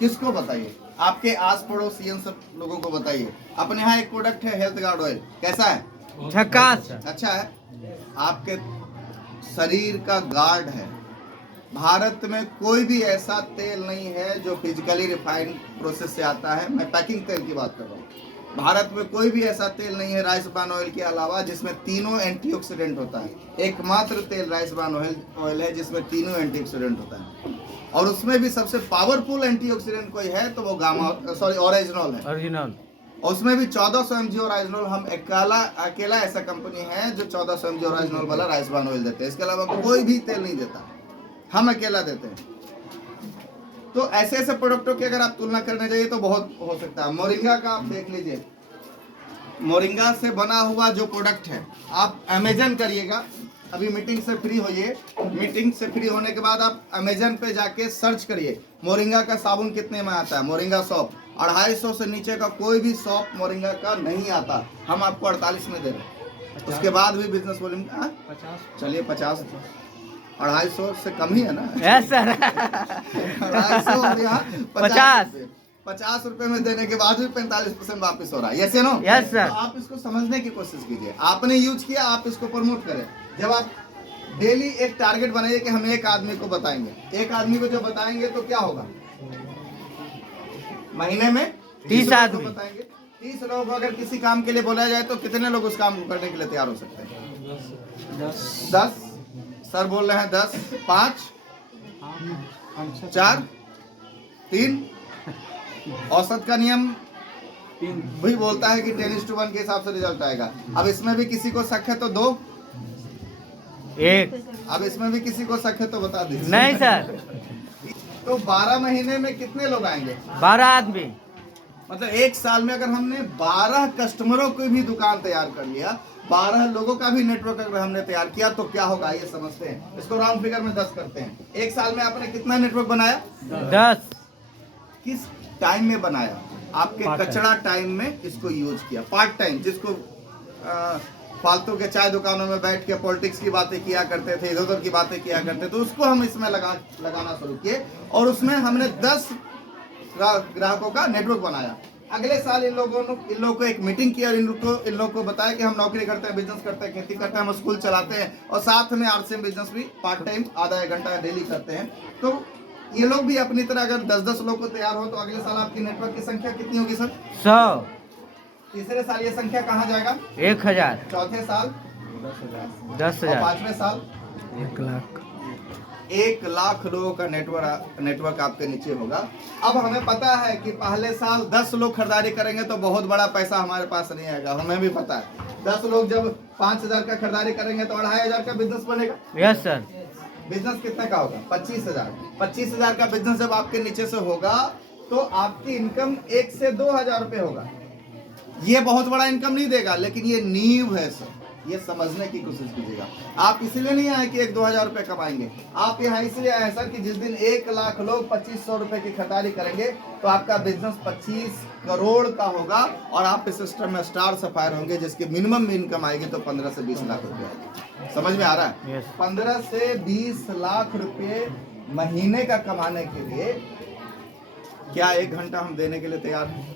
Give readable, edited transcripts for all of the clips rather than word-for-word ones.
किसको बताइए, आपके आस पड़ोसियन सब लोगों को बताइए। अपने यहाँ एक प्रोडक्ट है हेल्थ गार्ड ऑयल, कैसा है? झकास। अच्छा है। आपके शरीर का गार्ड है। भारत में कोई भी ऐसा तेल नहीं है जो फिजिकली रिफाइंड प्रोसेस से आता है। मैं पैकिंग तेल की बात कर रहा हूँ। भारत में कोई भी ऐसा तेल नहीं है राइस ब्रान ऑयल के अलावा जिसमें तीनों एंटीऑक्सीडेंट होता है। एकमात्र तेल राइस ब्रान ऑयल है जिसमें तीनों एंटीऑक्सीडेंट होता है, और उसमें भी सबसे पावरफुल एंटीऑक्सीडेंट कोई है तो वो ओरिजिनल है। ओरिजिनल। और उसमें भी 1400 mg ओरिजिनल। हम अकेला ऐसा कंपनी है जो 1400 mg ओरिजिनल वाला राइस ब्रान ऑयल देते हैं। इसके अलावा कोई भी तेल नहीं देता, हम अकेला देते हैं। तो ऐसे ऐसे प्रोडक्टों की अगर आप तुलना करने जाइए तो बहुत हो सकता है। मोरिंगा का आप देख लीजिए, मोरिंगा से बना हुआ जो प्रोडक्ट है आप अमेजन करिएगा। अभी मीटिंग से फ्री होइए, मीटिंग से फ्री होने के बाद आप अमेजन पे जाके सर्च करिए मोरिंगा का साबुन कितने में आता है। मोरिंगा सॉप 250 से नीचे का कोई भी सॉप मोरिंगा का नहीं आता। हम आपको 48 में दे रहे हैं। उसके बाद भी बिजनेस बोलेंगे 50, चलिए 50, 250 से कम ही है ना। Yes sir. 250 और यहाँ 50 50 रुपए में देने के बाद भी 45% वापस हो रहा है। Yes no? Yes sir. तो आप इसको समझने की कोशिश कीजिए। आपने यूज किया, आप इसको प्रमोट करें। जब आप डेली एक टारगेट बनाइए कि हम एक आदमी को बताएंगे, एक आदमी को जब बताएंगे तो क्या होगा, महीने में 30 लोगों आदमी को बताएंगे। 30 लोगों को अगर किसी काम के लिए बोला जाए तो कितने लोग उस काम को करने के लिए तैयार हो सकते हैं? 10। सर बोल रहे हैं 10, 5, 4, 3। औसत का नियम भी बोलता है कि 10:1 के हिसाब से रिजल्ट आएगा। अब इसमें भी किसी को शक है तो 2, 1। अब इसमें भी किसी को शक है तो बता दीजिए। नहीं सर। तो 12 महीने में कितने लोग आएंगे? 12 आदमी। मतलब एक साल में अगर हमने 12 कस्टमरों को भी दुकान तैयार कर लिया, 12 लोगों का भी नेटवर्क अगर हमने तैयार किया तो क्या होगा ये समझते हैं। इसको राउंड फिगर में 10 करते हैं। एक साल में आपने कितना नेटवर्क बनाया? 10। किस टाइम में बनाया? आपके कचड़ा टाइम में इसको यूज किया। पार्ट टाइम, जिसको फालतू के चाय दुकानों में बैठ के पॉलिटिक्स की बातें किया करते थे, इधर उधर की बातें किया करते थे, तो उसको हम इसमें लगाना शुरू किए और उसमें हमने 10 ग्राहकों का नेटवर्क बनाया। अगले साल इन लोगों को एक मीटिंग किया और इन लोगों को बताया कि हम नौकरी करते हैं, बिजनेस करते हैं, खेती करते हैं, हम स्कूल चलाते हैं और साथ में आरसीएम बिजनेस भी पार्ट टाइम आधा 1 घंटा डेली करते हैं। तो ये लोग भी अपनी तरह अगर 10-10 लोग को तैयार हो तो अगले साल आपकी नेटवर्क की संख्या कितनी होगी सर? 100। तीसरे साल ये संख्या कहाँ जाएगा? 1000। चौथे साल 10,000। और 5वें साल 1 लाख। 1 लाख लोगों का नेटवर्क आपके नीचे होगा। अब हमें पता है कि पहले साल 10 लोग खरीदारी करेंगे तो बहुत बड़ा पैसा हमारे पास नहीं आएगा, हमें भी पता है। 10 लोग जब 5000 का खरीदारी करेंगे तो 2500 का बिजनेस बनेगा। Yes sir. बिजनेस कितने का होगा? 25,000। 25,000 का बिजनेस जब आपके नीचे से होगा तो आपकी इनकम 1 से 2,000 रुपए होगा। ये बहुत बड़ा इनकम नहीं देगा, लेकिन ये नींव है सर, ये समझने की कोशिश कीजिएगा। आप इसलिए नहीं आए कि 1-2 रुपए कमाएंगे, आप यहाँ इसलिए आए सर कि जिस दिन 1 लाख लोग 2500 रुपए की खरीदारी करेंगे तो आपका बिजनेस 25 करोड़ का होगा और आप इस सिस्टम में स्टार सफायर होंगे, जिसकी मिनिमम इनकम आएगी तो 15 से 20 लाख रुपए आएगी। समझ में आ रहा है? 15 से 20 लाख रुपए महीने का कमाने के लिए क्या 1 घंटा हम देने के लिए तैयार हैं?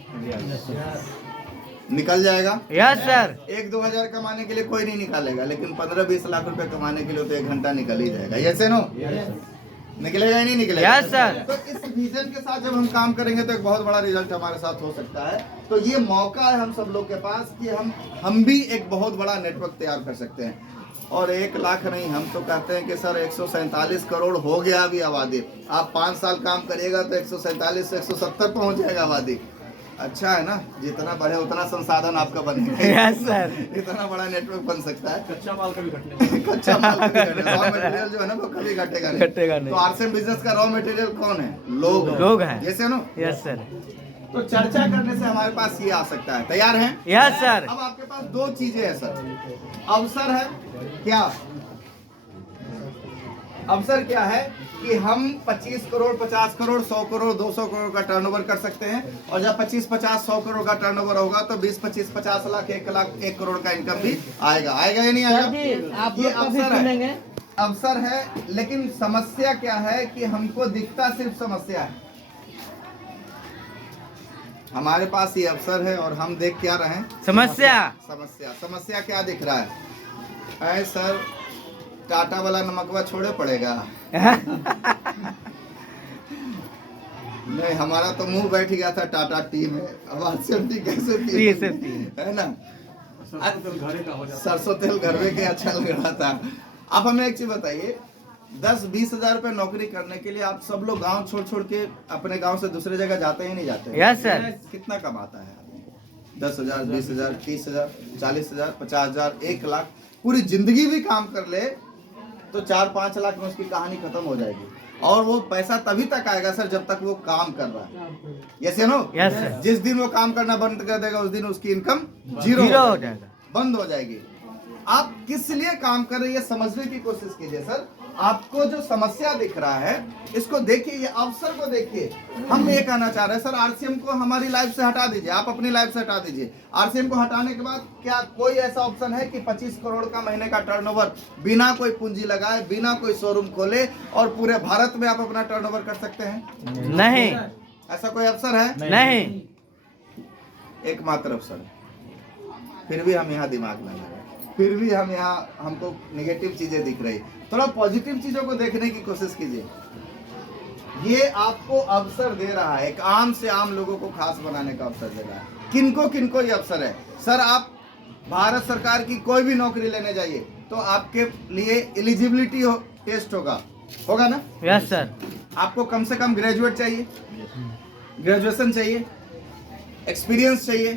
निकल जाएगा? Yes sir. 1-2 हजार कमाने के लिए कोई नहीं निकालेगा, लेकिन 15-20 लाख रुपए कमाने के लिए तो 1 घंटा निकल ही जाएगा। Yes no? निकलेगा ही नहीं निकलेगा? Yes sir. तो इस विजन के साथ जब हम काम करेंगे तो एक बहुत बड़ा रिजल्ट हमारे साथ हो सकता है। तो ये मौका है हम सब लोग के पास कि हम भी एक बहुत बड़ा नेटवर्क तैयार कर सकते हैं। और 1 लाख नहीं, हम तो कहते हैं कि सर 147 करोड़ हो गया अभी आबादी। आप 5 साल काम करिएगा तो 147 से 170 पहुंच जाएगा आबादी। अच्छा है ना? जितना बढ़े उतना संसाधन आपका बनेगा। Yes sir. इतना बड़ा नेटवर्क बन सकता है। कच्चा माल कभी घटने कच्चा माल कभी घटेगा, रॉ मटेरियल जो है ना वो कभी घटेगा नहीं। तो आरसीएम बिजनेस का रॉ मटेरियल कौन है? लोग हैं। जैसे नो? Yes sir. तो चर्चा करने से हमारे पास ये आ सकता है। तैयार हैं? Yes sir. अब आपके पास 2 चीजें हैं सर। अवसर है क्या? अवसर क्या है कि हम 25 करोड़, 50 करोड़, 100 करोड़, 200 करोड़ का टर्नओवर कर सकते हैं। और जब 25, 50, 100 करोड़ का टर्नओवर होगा तो 20, 25, 50 लाख, 1 लाख, 1 करोड़ का इनकम भी आएगा। आएगा या नहीं आएगा? आप ये अवसर है। लेकिन समस्या क्या है कि हमको दिखता सिर्फ समस्या है। हमारे पास ये अवसर है और हम देख क्या रहे हैं? समस्या। समस्या क्या दिख रहा है? अरे सर, टाटा वाला नमकवा छोड़े पड़ेगा। नहीं, हमारा तो मुंह बैठ गया था टाटा टी में, अब आरसीएम टी कैसे टी है ना? सरसों तेल घर में के अच्छा लग रहा था। आप हमें एक चीज बताइए, 10-20 हजार रुपए नौकरी करने के लिए आप सब लोग गांव छोड़ छोड़ के अपने गांव से दूसरे जगह जाते ही नहीं जाते? Yes sir. कितना कमाता है आदमी? 10,000, 20,000, 30,000, 40,000, 50,000, 1 लाख, पूरी जिंदगी भी काम कर ले तो 4-5 लाख में उसकी कहानी खत्म हो जाएगी। और वो पैसा तभी तक आएगा सर जब तक वो काम कर रहा है। यस या नो? Yes sir. जिस दिन वो काम करना बंद कर देगा उस दिन उसकी इनकम जीरो हो जाएगा, बंद हो जाएगी। आप किस लिए काम कर रहे हैं समझने की कोशिश कीजिए सर। आपको जो समस्या दिख रहा है इसको देखिए, ये अवसर को देखिए। हम ये कहना चाह रहे हैं सर, आरसीएम को हमारी लाइफ से हटा दीजिए, आप अपनी लाइफ से हटा दीजिए। आरसीएम को हटाने के बाद क्या कोई ऐसा ऑप्शन है कि 25 करोड़ का महीने का टर्नओवर बिना कोई पूंजी लगाए, बिना कोई शोरूम खोले और पूरे भारत में आप अपना टर्नओवर कर सकते हैं? नहीं। ऐसा कोई अवसर है? नहीं। एकमात्र अवसर है। फिर भी हम यहाँ दिमाग में लगा, फिर भी हम यहाँ, हमको नेगेटिव चीजें दिख रही। थोड़ा पॉजिटिव चीजों को देखने की कोशिश कीजिए। ये आपको अवसर दे रहा है, एक आम से आम लोगों को खास बनाने का अवसर दे रहा है। किनको किनको ये अवसर है? सर, आप भारत सरकार की कोई भी नौकरी लेने जाइए तो आपके लिए एलिजिबिलिटी टेस्ट होगा ना? Yes sir. आपको कम से कम ग्रेजुएट चाहिए, ग्रेजुएशन चाहिए, एक्सपीरियंस चाहिए,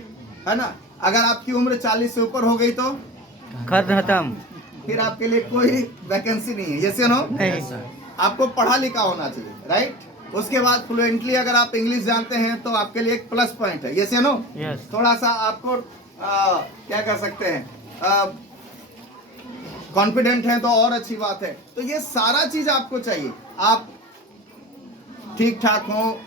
है ना? अगर आपकी उम्र 40 से ऊपर हो गई तो खत्म, फिर आपके लिए कोई वैकेंसी नहीं है। यस या नो? नहीं सर। आपको पढ़ा लिखा होना चाहिए, राइट? उसके बाद फ्लुएंटली अगर आप इंग्लिश जानते हैं तो आपके लिए एक प्लस पॉइंट है। यस या नो? यस। थोड़ा सा आपको क्या कह सकते हैं, कॉन्फिडेंट है तो और अच्छी बात है। तो ये सारा चीज आपको चाहिए। आप ठीक ठाक हो।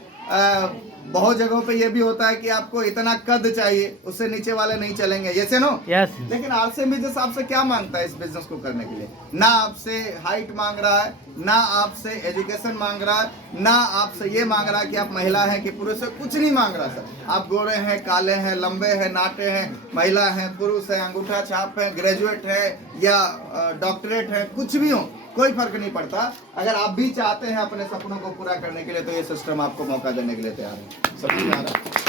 बहुत जगहों पे ये भी होता है कि आपको इतना कद चाहिए, उससे नीचे वाले नहीं चलेंगे। यस या नो? यस। लेकिन आरसीएम बिजनेस आपसे क्या मांगता है इस बिजनेस को करने के लिए? ना आपसे हाइट मांग रहा है, ना आपसे एजुकेशन मांग रहा है, ना आपसे ये मांग रहा है कि आप महिला हैं कि पुरुष है, कुछ नहीं मांग रहा सर। आप गोरे हैं, काले हैं, लंबे हैं, नाटे हैं, महिला हैं, पुरुष हैं, अंगूठा छाप है, ग्रेजुएट है या डॉक्टरेट है, कुछ भी हो, कोई फर्क नहीं पड़ता। अगर आप भी चाहते हैं अपने सपनों को पूरा करने के लिए तो ये सिस्टम आपको मौका देने के लिए तैयार है। समझ में आ रहा है?